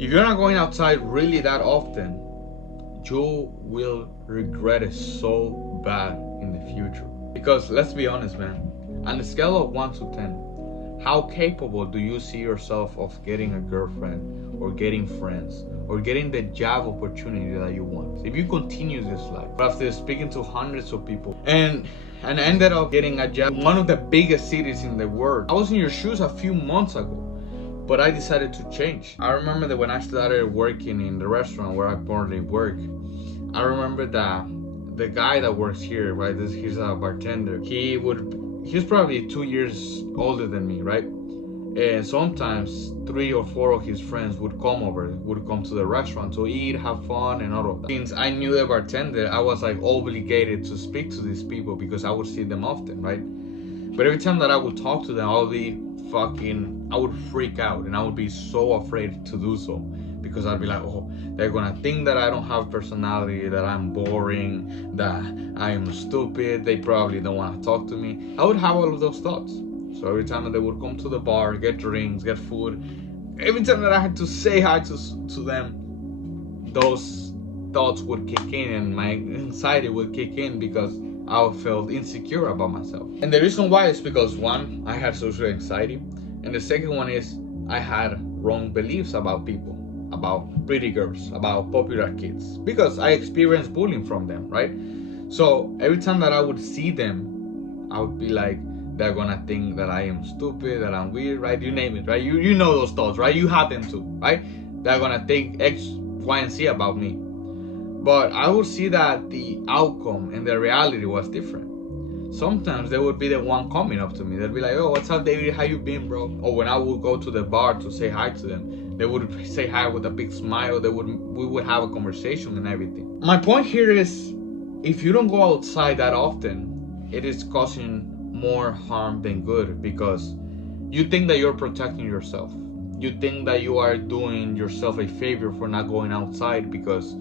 If you're not going outside really that often, you will regret it so bad in the future. Because let's be honest, man, on the scale of 1 to 10, how capable do you see yourself of getting a girlfriend or getting friends or getting the job opportunity that you want? If you continue this life, after speaking to hundreds of people and ended up getting a job in one of the biggest cities in the world. I was in your shoes a few months ago, but I decided to change. I remember that when I started working in the restaurant where I currently work, I remember that the guy that works here, right, he's a bartender, he's probably 2 years older than me, right? And sometimes 3 or 4 of his friends would come to the restaurant to eat, have fun, and all of that. Since I knew the bartender, I was like obligated to speak to these people because I would see them often, right? But every time that I would talk to them, I would freak out and I would be so afraid to do so because I'd be like, oh, they're gonna think that I don't have personality, that I'm boring, that I am stupid, they probably don't want to talk to me. I would have all of those thoughts. So every time that they would come to the bar, get drinks, get food, every time that I had to say hi to them, those thoughts would kick in and my anxiety would kick in because I felt insecure about myself. And the reason why is because, one, I had social anxiety, and the second one is I had wrong beliefs about people, about pretty girls, about popular kids, because I experienced bullying from them, right? So every time that I would see them, I would be like, they're gonna think that I am stupid, that I'm weird, right? You name it, right? You know those thoughts, right? You have them too, right? They're gonna think X, Y, and Z about me. But I would see that the outcome and the reality was different. Sometimes they would be the one coming up to me. They'd be like, oh, what's up, David? How you been, bro? Or when I would go to the bar to say hi to them, they would say hi with a big smile. We would have a conversation and everything. My point here is, if you don't go outside that often, it is causing more harm than good, because you think that you're protecting yourself. You think that you are doing yourself a favor for not going outside because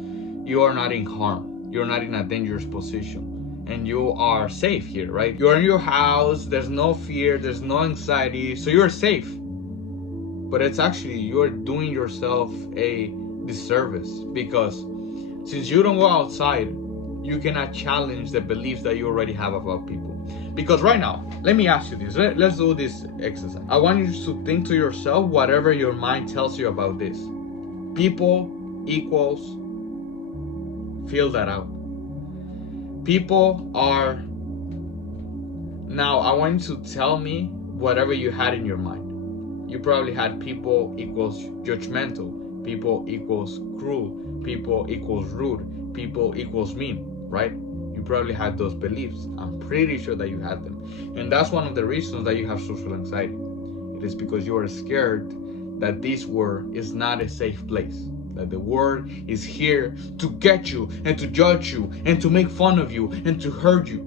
you are not in harm. You're not in a dangerous position and you are safe here, right? You're in your house, there's no fear, there's no anxiety, so you're safe. But it's actually, you're doing yourself a disservice, because since you don't go outside, you cannot challenge the beliefs that you already have about people. Because right now, let me ask you this. Let's do this exercise. I want you to think to yourself whatever your mind tells you about this. People equals, feel that out. People are, now I want you to tell me whatever you had in your mind. You probably had people equals judgmental, people equals cruel, people equals rude, people equals mean, right? You probably had those beliefs. I'm pretty sure that you had them. And that's one of the reasons that you have social anxiety. It is because you are scared that this world is not a safe place. That the world is here to get you and to judge you and to make fun of you and to hurt you.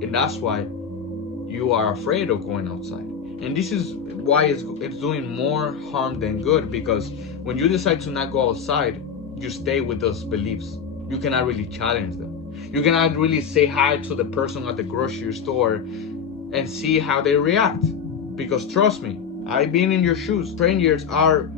And that's why you are afraid of going outside. And this is why it's doing more harm than good, because when you decide to not go outside, you stay with those beliefs. You cannot really challenge them. You cannot really say hi to the person at the grocery store and see how they react. Because trust me, I've been in your shoes. Strangers are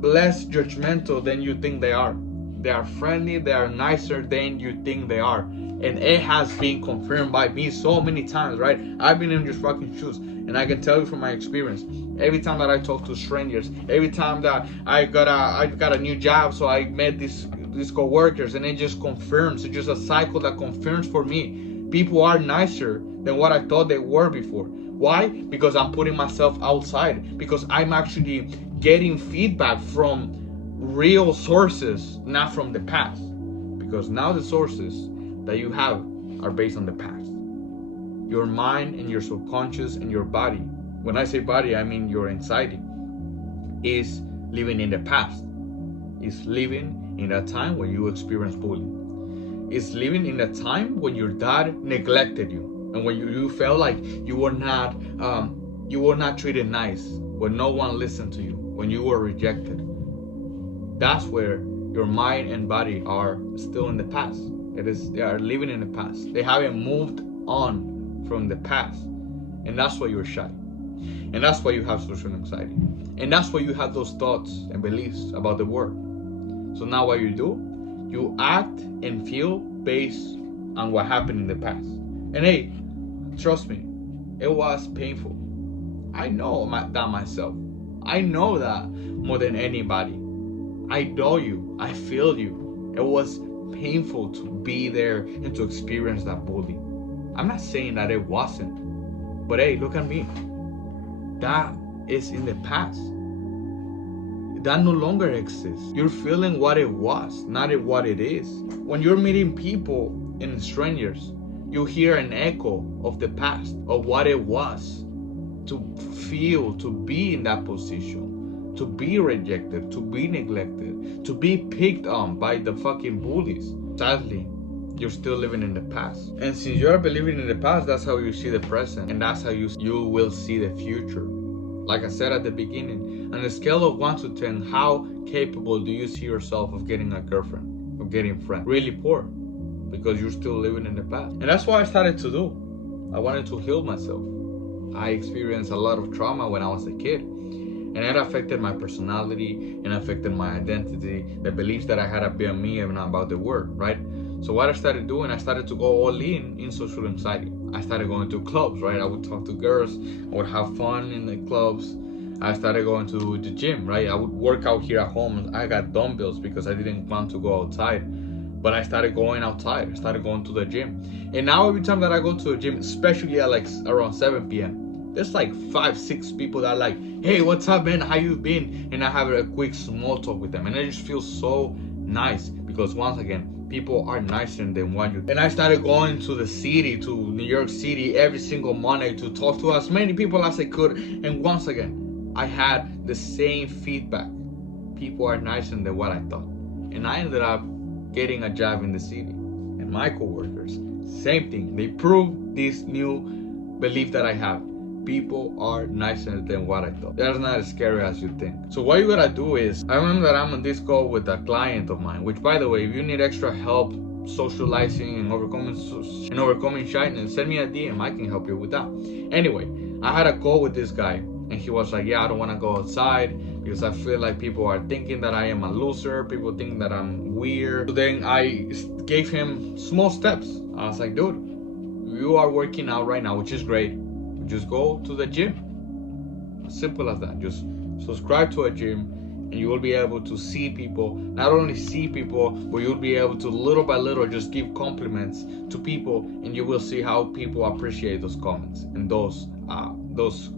less judgmental than you think they are. They are friendly, they are nicer than you think they are. And it has been confirmed by me so many times, right? I've been in your fucking shoes, and I can tell you from my experience. Every time that I talk to strangers, every time that I got a new job, so I met these co-workers, and it just confirms. It's just a cycle that confirms for me. People are nicer than what I thought they were before. Why? Because I'm putting myself outside. Because I'm actually getting feedback from real sources, not from the past. Because now the sources that you have are based on the past. Your mind and your subconscious and your body, when I say body, I mean your anxiety, is living in the past. It's living in that time when you experienced bullying. It's living in a time when your dad neglected you, and when you felt like you were not treated nice, when no one listened to you, when you were rejected. That's where your mind and body are still in the past. They are living in the past. They haven't moved on from the past, and that's why you're shy. And that's why you have social anxiety. And that's why you have those thoughts and beliefs about the world. So now what you do, you act and feel based on what happened in the past. And hey, trust me, it was painful. I know that myself. I know that more than anybody. I know you. I feel you. It was painful to be there and to experience that bully. I'm not saying that it wasn't. But hey, look at me. That is in the past. That no longer exists. You're feeling what it was, not what it is. When you're meeting people and strangers, you hear an echo of the past, of what it was to feel, to be in that position, to be rejected, to be neglected, to be picked on by the fucking bullies. Sadly, you're still living in the past. And since you're believing in the past, that's how you see the present, and that's how you will see the future. Like I said at the beginning, on a scale of 1 to 10, how capable do you see yourself of getting a girlfriend, of getting friends? Really poor, because you're still living in the past. And that's what I started to do. I wanted to heal myself. I experienced a lot of trauma when I was a kid, and it affected my personality and affected my identity, the beliefs that I had about me and about the world, right? So what I started doing, I started to go all in social anxiety. I started going to clubs, right? I would talk to girls, I would have fun in the clubs. I started going to the gym, right? I would work out here at home. I got dumbbells because I didn't want to go outside. But I started going outside. I started going to the gym. And now every time that I go to the gym, especially at like around 7 p.m., there's like 5-6 people that are like, hey, what's up, man? How you been? And I have a quick small talk with them. And it just feels so nice because once again, people are nicer than what you. And I started going to the city, to New York City, every single Monday to talk to as many people as I could. And once again, I had the same feedback. People are nicer than what I thought. And I ended up getting a job in the city. And my coworkers, same thing. They proved this new belief that I have. People are nicer than what I thought. That's not as scary as you think. So what you gotta do is, I remember that I'm on this call with a client of mine, which by the way, if you need extra help socializing and overcoming shyness, send me a DM. I can help you with that. Anyway, I had a call with this guy and he was like, yeah, I don't want to go outside because I feel like people are thinking that I am a loser. People think that I'm weird. So then I gave him small steps. I was like, dude, you are working out right now, which is great. Just go to the gym. As simple as that. Just subscribe to a gym and you will be able to see people. Not only see people, but you'll be able to little by little just give compliments to people, and you will see how people appreciate those comments and those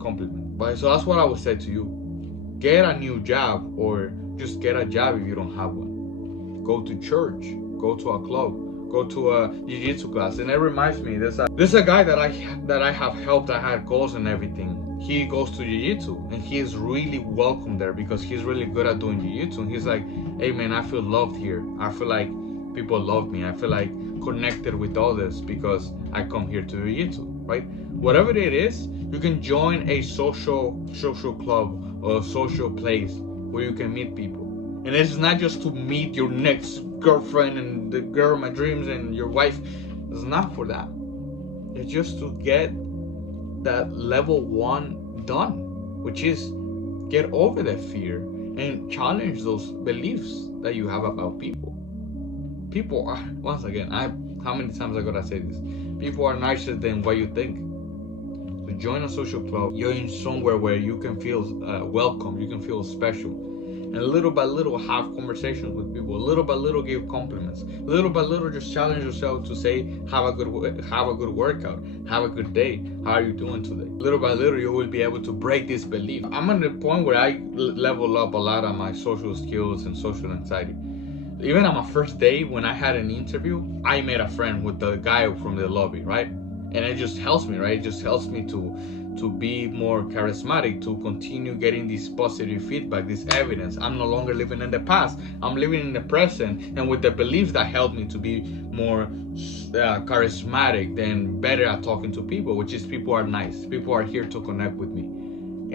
compliments. But so that's what I would say to you. Get a new job, or just get a job if you don't have one. Go to church, go to a club, go to a jiu-jitsu class. And it reminds me, there's a guy that I have helped. I had goals and everything. He goes to jiu-jitsu and he is really welcome there because he's really good at doing jiu-jitsu. And he's like, hey man, I feel loved here. I feel like people love me. I feel like connected with others because I come here to jiu-jitsu, right? Whatever it is, you can join a social club or a social place where you can meet people. And it's not just to meet your next girlfriend and the girl of my dreams and your wife. It's not for that. It's just to get that level 1 done, which is get over that fear and challenge those beliefs that you have about people. People are, once again, how many times I gotta say this? People are nicer than what you think. So join a social club. You're in somewhere where you can feel welcome, you can feel special. And little by little have conversations with people. Little by little give compliments. Little by little just challenge yourself to say, have a good workout. Have a good day. How are you doing today? Little by little you will be able to break this belief. I'm at the point where I level up a lot of my social skills and social anxiety. Even on my first day when I had an interview, I made a friend with the guy from the lobby, right? And it just helps me, right? It just helps me to be more charismatic, to continue getting this positive feedback, this evidence. I'm no longer living in the past. I'm living in the present, and with the beliefs that help me to be more charismatic and better at talking to people, which is people are nice. People are here to connect with me.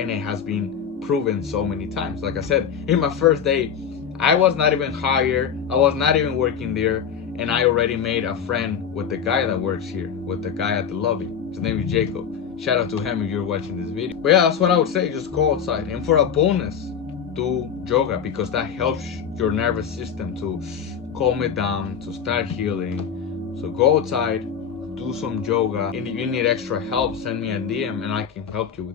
And it has been proven so many times. Like I said, in my first day, I was not even hired. I was not even working there. And I already made a friend with the guy that works here, with the guy at the lobby. His name is Jacob. Shout out to him if you're watching this video. But yeah, that's what I would say. Just go outside. And for a bonus, do yoga, because that helps your nervous system to calm it down, to start healing. So go outside, do some yoga. And if you need extra help, send me a DM and I can help you with it.